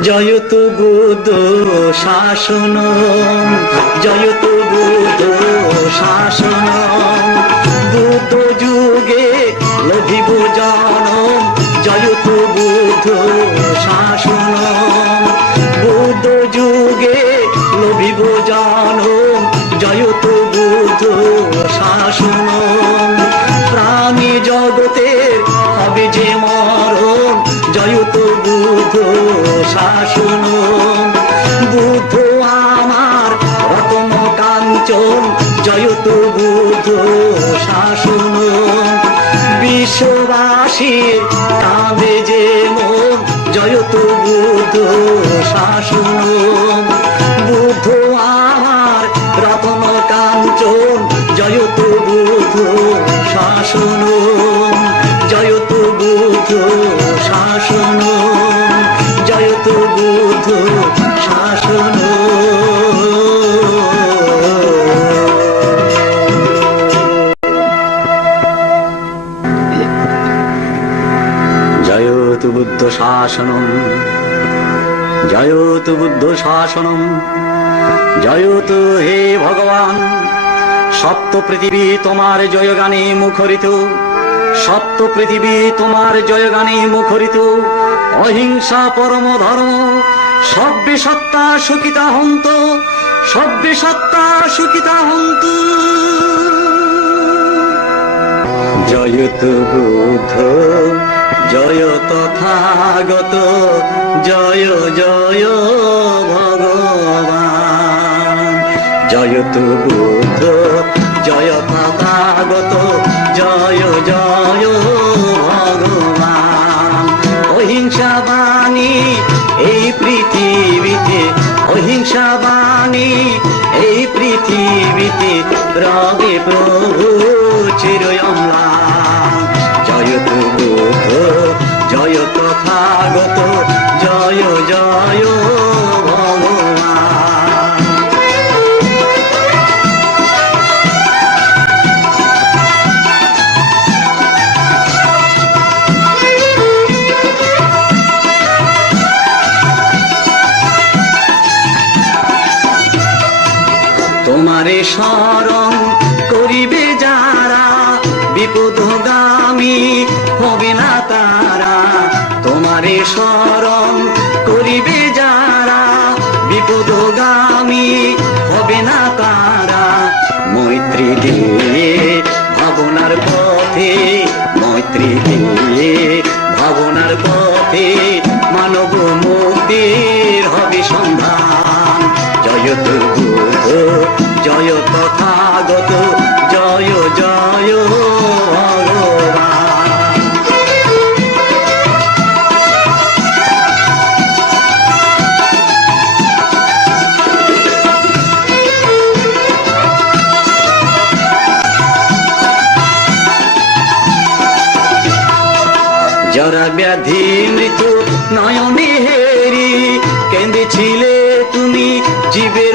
জয়তু বুদ্ধ শাসন। জয়তু বুদ্ধ শাসন। বুদ্ধ যুগে লভিব জনম জয়তু বুদ্ধ শাসন। বুদ্ধ যুগে লভিব জনম জয়তু বুদ্ধ শাসন। প্রাণী জগতে হবে যে মরণ। জয়ত বুদ্ধ শাসন। বুধ আমার রতন কাঞ্চন জয়ত বুধ শাসন। বিশ্ববাসীর কাঁদে যে মন জয়ত বুদ্ধ শাসনম জয়তু বুদ্ধ শাসনম জয়তু হে ভগবান, সপ্ত পৃথিবী তোমার জয়গানে মুখরিত, সপ্ত পৃথিবী তোমার জয়গানে মুখরিত, অহিংসা পরম ধর্ম সব্যে সত্তা সুখিতা হন্ত সব্যে সত্তা সুখিতা হন্ত। জয়ত বুদ্ধ জয় তথাগত, জয় জয় ভগবান। জয়ত বুদ্ধ, জয় তথাগত, জয় জয় ভগবান। অহিংসা বাণী এই পৃথিবীতে, অহিংসা বাণী এই পৃথিবীতে, রবে প্রভু চিরয়ম্লান তোমারে স্মরণ করিবে যারা বিপদগামী হবে না তারা। তোমারে স্মরণ করিবে যারা বিপদগামী তথাগত জয় জয় জরা ব্যাধি মৃত্যু নয়নে হেরি কেঁদেছিলে তুমি জীবে